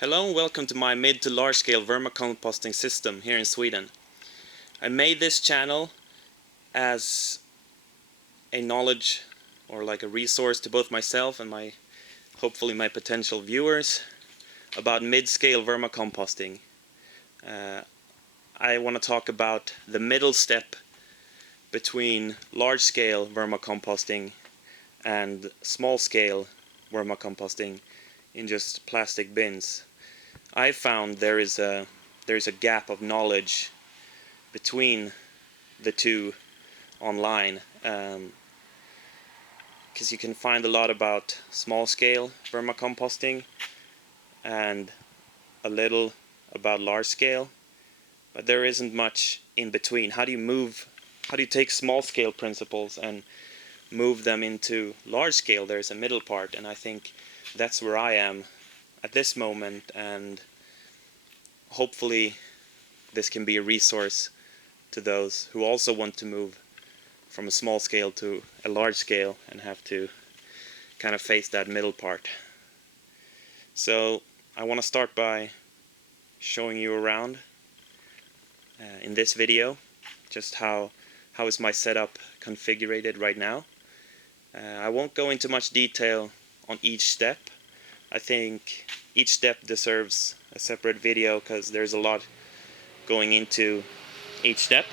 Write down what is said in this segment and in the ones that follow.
Hello and welcome to my mid to large scale vermicomposting system here in Sweden. I made this channel as a knowledge or like a resource to both myself and hopefully my potential viewers about mid-scale vermicomposting. I want to talk about the middle step between large-scale vermicomposting and small-scale vermicomposting in just plastic bins. I found there is a gap of knowledge between the two online, because you can find a lot about small-scale vermicomposting and a little about large-scale, but there isn't much in between. How do you take small-scale principles and move them into large-scale? There's a middle part, and I think that's where I am at this moment, and hopefully this can be a resource to those who also want to move from a small scale to a large scale and have to kind of face that middle part. So I want to start by showing you around in this video just how is my setup configured right now. I won't go into much detail on each step. I think each step deserves a separate video because there's a lot going into each step,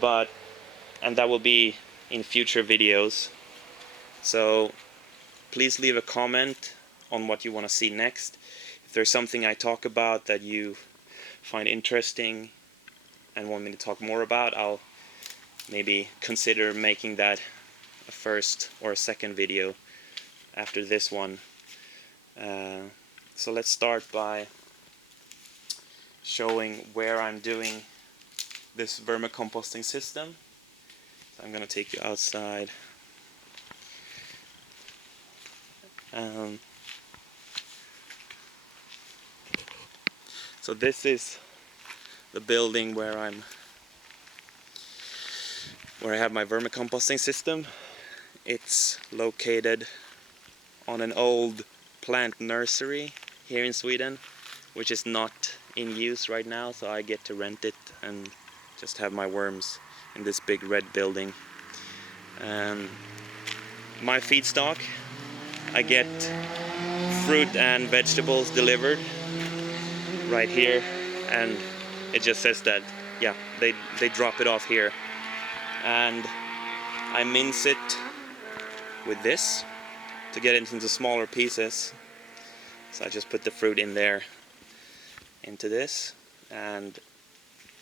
and that will be in future videos. So please leave a comment on what you want to see next. If there's something I talk about that you find interesting and want me to talk more about, I'll maybe consider making that a first or a second video after this one. So let's start by showing where I'm doing this vermicomposting system. So I'm going to take you outside. So this is the building where I have my vermicomposting system. It's located on an old plant nursery here in Sweden, which is not in use right now, so I get to rent it and just have my worms in this big red building. My feedstock, I get fruit and vegetables delivered right here, and it just says that they drop it off here, and I mince it with this to get it into smaller pieces. So I just put the fruit in there into this, and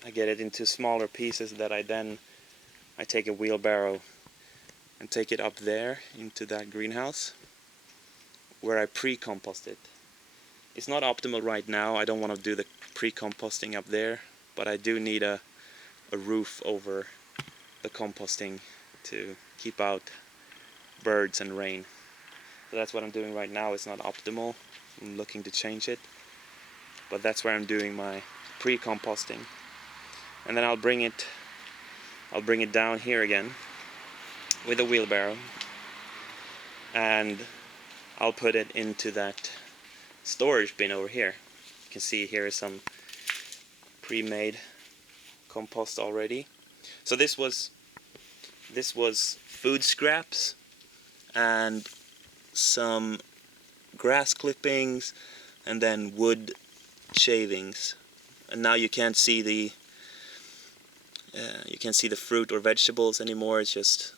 I get it into smaller pieces that I take a wheelbarrow and take it up there into that greenhouse where I pre-compost it. It's not optimal right now. I don't want to do the pre-composting up there, but I do need a roof over the composting to keep out birds and rain. So that's what I'm doing right now. It's not optimal. I'm looking to change it, but that's where I'm doing my pre-composting. And then I'll bring it down here again with a wheelbarrow, and I'll put it into that storage bin over here. You can see here is some pre-made compost already. So this was food scraps and some grass clippings and then wood shavings. And now you can't see the fruit or vegetables anymore. It's just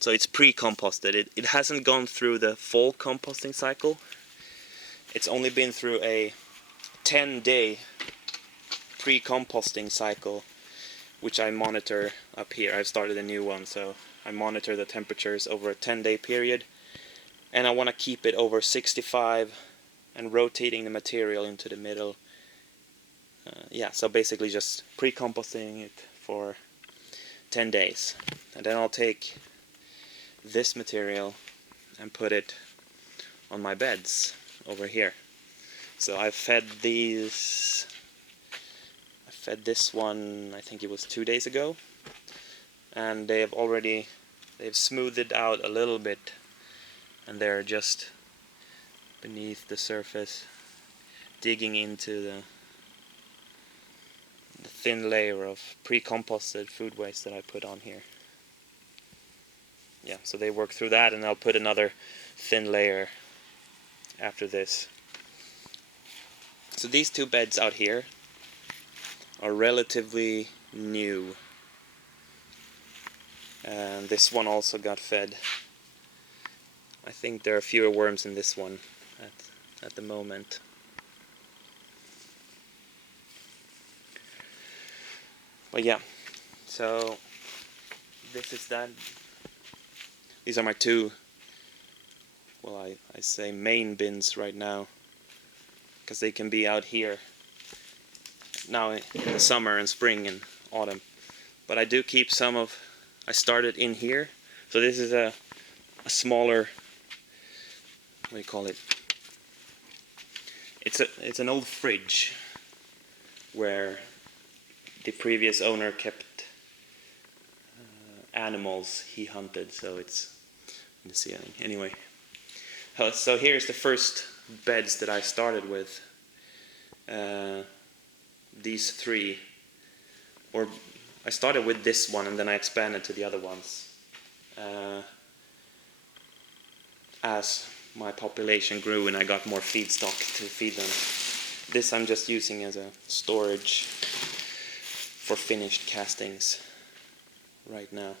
so it's pre-composted. It hasn't gone through the full composting cycle. It's only been through a 10-day pre-composting cycle, which I monitor up here. I've started a new one, so I monitor the temperatures over a 10-day period, and I want to keep it over 65 and rotating the material into the middle. So basically just pre-composting it for 10 days. And then I'll take this material and put it on my beds over here. So I fed this one, I think it was 2 days ago, and they've smoothed it out a little bit, and they're just beneath the surface digging into the thin layer of pre-composted food waste that I put on here. Yeah, so they work through that, and I'll put another thin layer after this. So these two beds out here are relatively new. And this one also got fed. I think there are fewer worms in this one at the moment. But yeah, so this is that. These are my two, well, I say main bins right now, because they can be out here now in the summer and spring and autumn. But I do keep some of, I started in here. So this is a smaller, what do you call it? It's an old fridge where the previous owner kept animals he hunted, so it's, let me see, anyway. So here's the first beds that I started with. These three, or I started with this one and then I expanded to the other ones as my population grew and I got more feedstock to feed them. This I'm just using as a storage for finished castings right now.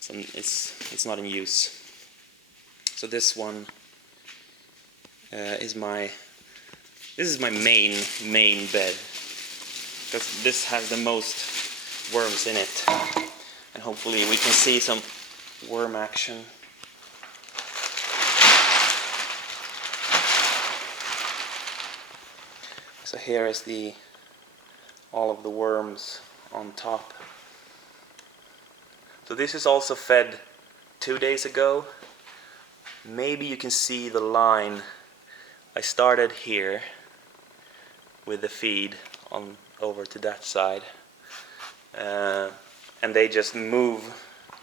So it's not in use. So this one is my main bed, because this has the most worms in it, and hopefully we can see some worm action. So here is all of the worms on top. So this is also fed 2 days ago. Maybe you can see the line. I started here with the feed on over to that side, and they just move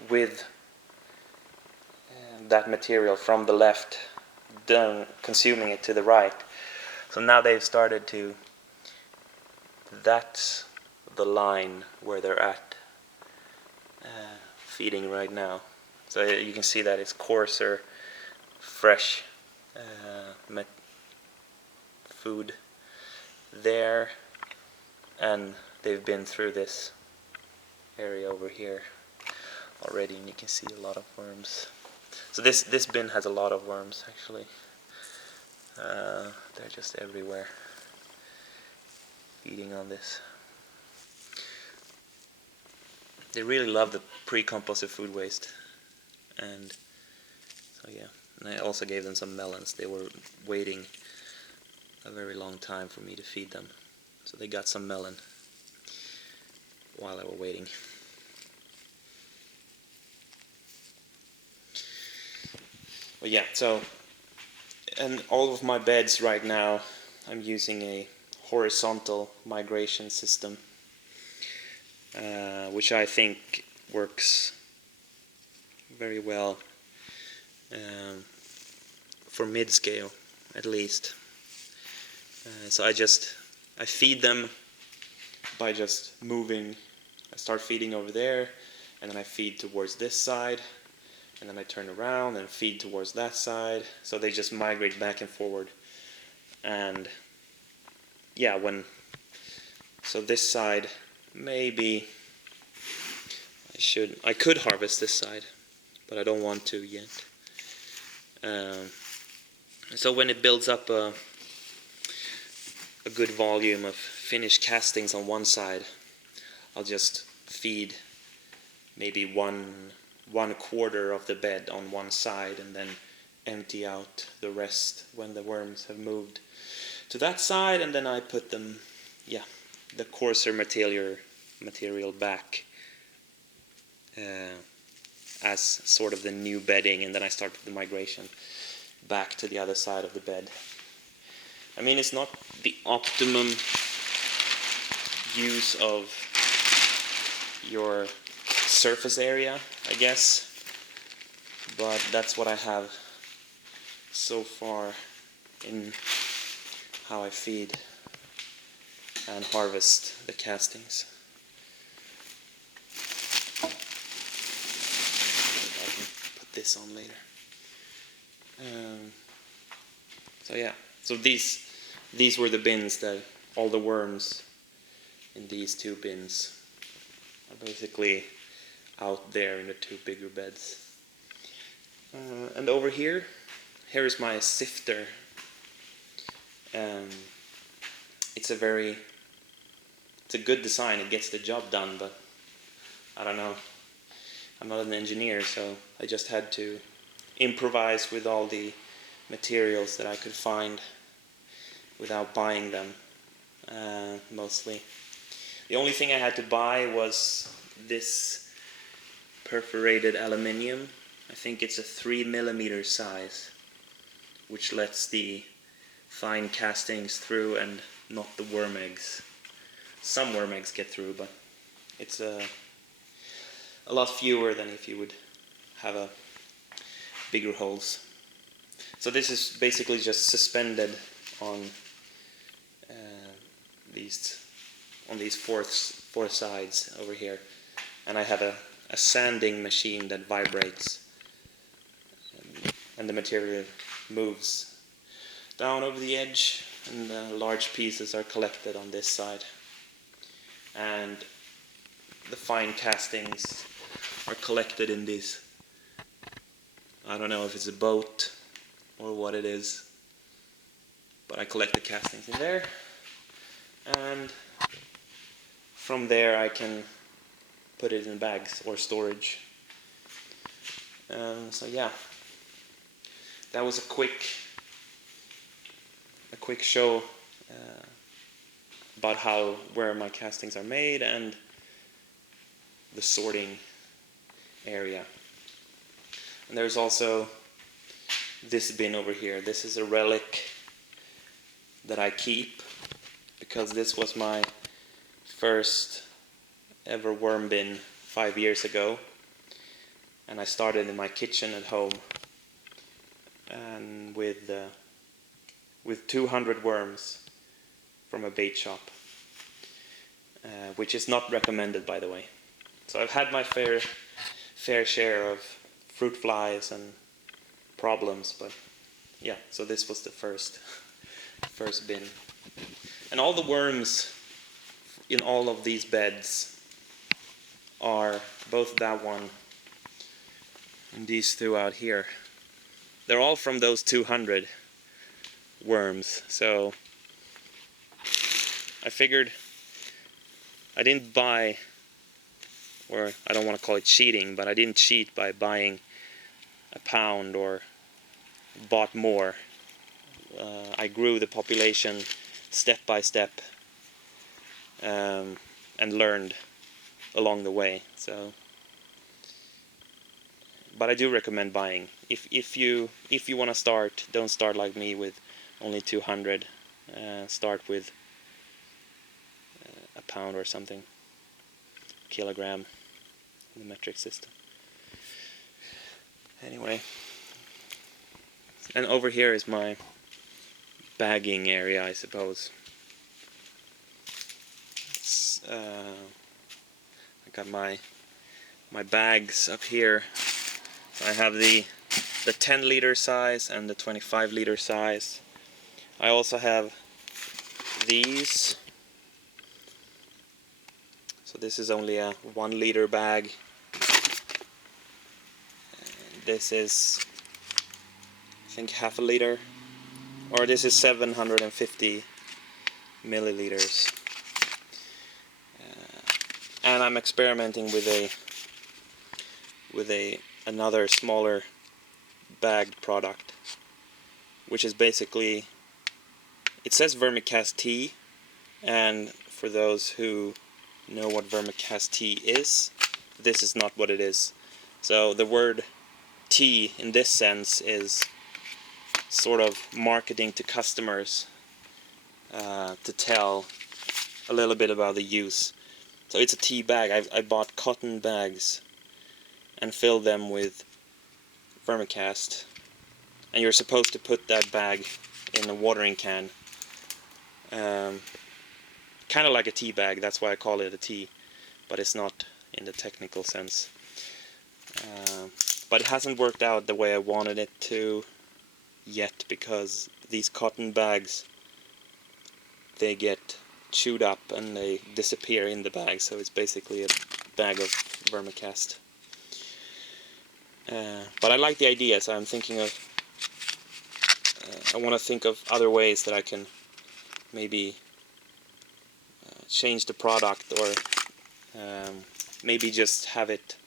with that material from the left, down, consuming it to the right. So now they've started to, that's the line where they're at feeding right now. So you can see that it's coarser, fresh food there, and they've been through this area over here already, and you can see a lot of worms. So this bin has a lot of worms actually. They're just everywhere feeding on this. They really love the pre-composted food waste, and so yeah. And I also gave them some melons. They were waiting a very long time for me to feed them, so they got some melon while they were waiting. But yeah, so, and all of my beds right now, I'm using a horizontal migration system, which I think works very well for mid-scale at least. So I feed them by just moving. I start feeding over there, and then I feed towards this side, and then I turn around and feed towards that side. So they just migrate back and forward. And yeah, so this side, maybe I could harvest this side, but I don't want to yet. So when it builds up a good volume of finished castings on one side, I'll just feed maybe one quarter of the bed on one side, and then empty out the rest when the worms have moved to that side, and then I put them, the coarser material back as sort of the new bedding, and then I start the migration back to the other side of the bed. I mean, it's not the optimum use of your surface area, I guess, but that's what I have so far in how I feed and harvest the castings. I can put this on later. So yeah, so these were the bins that all the worms in these two bins are basically out there in the two bigger beds. And over here is my sifter. It's a good design, it gets the job done, but I don't know, I'm not an engineer, so I just had to improvise with all the materials that I could find without buying them, mostly. The only thing I had to buy was this perforated aluminium. I think it's a 3mm size, which lets the fine castings through and not the worm eggs. Some worm eggs get through, but it's a lot fewer than if you would have a bigger holes. So this is basically just suspended on these four sides over here, and I have a sanding machine that vibrates, and the material moves down over the edge, and large pieces are collected on this side, and the fine castings are collected in these, I don't know if it's a boat or what it is, but I collect the castings in there, and from there I can put it in bags or storage. So yeah, that was a quick show about where my castings are made and the sorting area. And there's also this bin over here. This is a relic that I keep because this was my first ever worm bin 5 years ago, and I started in my kitchen at home, and with 200 worms from a bait shop, which is not recommended, by the way. So I've had my fair share of fruit flies and problems, but yeah, so this was the first bin. And all the worms in all of these beds are, both that one and these two out here, they're all from those 200 worms. So I figured I didn't buy, or I don't want to call it cheating, but I didn't cheat by buying a pound or bought more. I grew the population step by step, and learned along the way. So, but I do recommend buying. If you want to start, don't start like me with only 200. Start with a pound or something, kilogram in the metric system. Anyway, and over here is my bagging area, I suppose. I got my bags up here. I have the 10-liter size and the 25-liter size. I also have these. So this is only a 1-liter bag. And this is, I think, half a liter. Or this is 750 milliliters. And I'm experimenting with another smaller bagged product, which is basically, it says Vermicast tea, and for those who know what Vermicast tea is, this is not what it is. So the word tea in this sense is sort of marketing to customers, to tell a little bit about the use. So it's a tea bag. I bought cotton bags and filled them with Vermicast, and you're supposed to put that bag in a watering can Kind of like a tea bag, that's why I call it a tea, but it's not in the technical sense. But it hasn't worked out the way I wanted it to yet, because these cotton bags, they get chewed up and they disappear in the bag, so it's basically a bag of vermicast. But I like the idea, so I'm thinking of I want to think of other ways that I can maybe change the product, or maybe just have it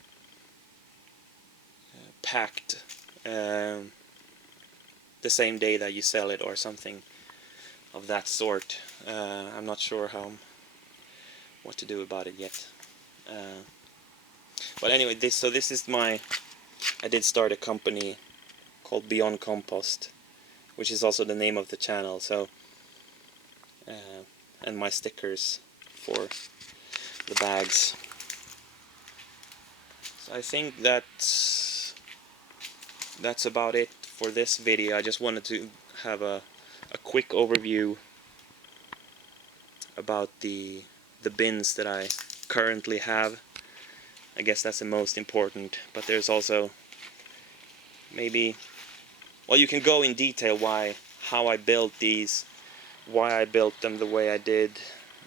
packed the same day that you sell it, or something of that sort. I'm not sure what to do about it yet. But anyway, this is I did start a company called Beyond Compost, which is also the name of the channel. So and my stickers for the bags. So I think that's about it for this video. I just wanted to have a quick overview about the bins that I currently have. I guess that's the most important, but there's also maybe, well, you can go in detail how I built these, why I built them the way I did,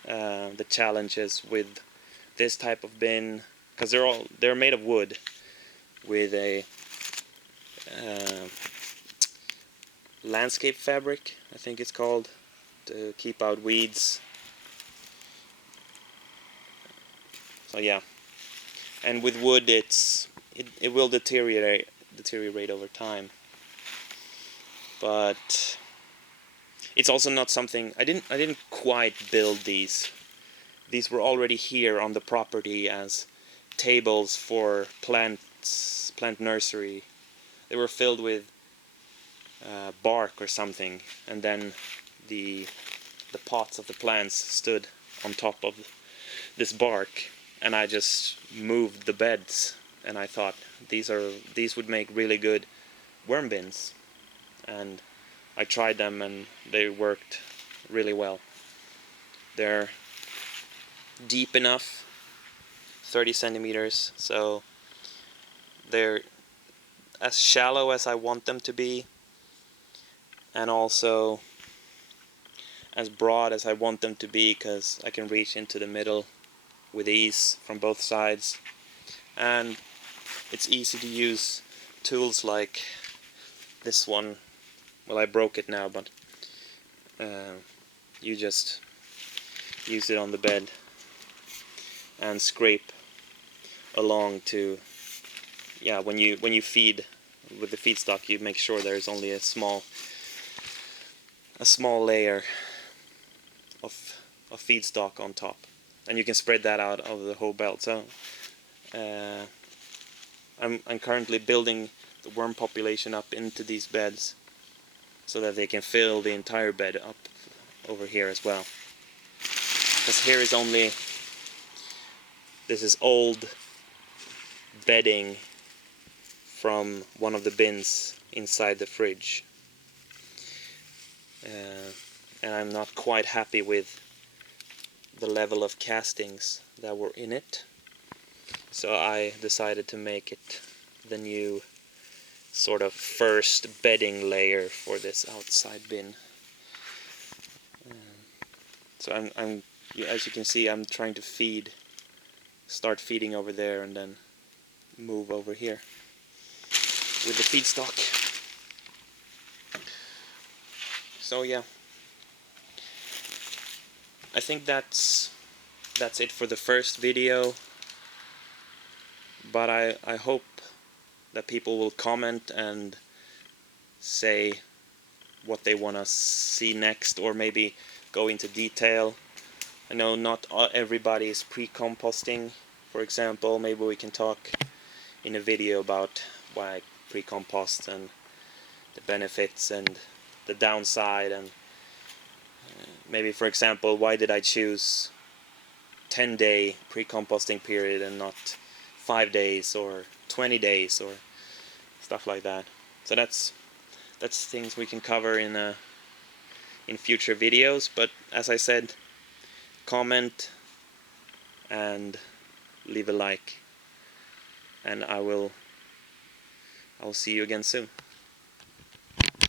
the challenges with this type of bin, because they're made of wood with a landscape fabric, I think it's called, to keep out weeds. So yeah, and with wood it will deteriorate over time, but it's also not something I didn't quite build these. These were already here on the property as tables for plant nursery. They were filled with bark or something, and then the pots of the plants stood on top of this bark, and I just moved the beds, and I thought these would make really good worm bins, and I tried them and they worked really well. They're deep enough, 30 centimeters, so they're as shallow as I want them to be, and also as broad as I want them to be, because I can reach into the middle with ease from both sides, and it's easy to use tools like this one. Well, I broke it now, but you just use it on the bed and scrape along to, yeah, when you feed with the feedstock, you make sure there's only a small layer of feedstock on top, and you can spread that out over the whole belt. So I'm currently building the worm population up into these beds so that they can fill the entire bed up over here as well. Because here is this is old bedding from one of the bins inside the fridge, and I'm not quite happy with the level of castings that were in it, so I decided to make it the new sort of first bedding layer for this outside bin. So I'm as you can see, I'm trying to start feeding over there and then move over here with the feedstock. So yeah, I think that's it for the first video, but I hope that people will comment and say what they want to see next, or maybe go into detail. I know not everybody is pre-composting, for example. Maybe we can talk in a video about why I pre-compost and the benefits and the downside, and maybe, for example, why did I choose 10-day pre-composting period and not 5 days or 20 days or stuff like that. So that's things we can cover in in future videos. But as I said, comment and leave a like, and I'll see you again soon.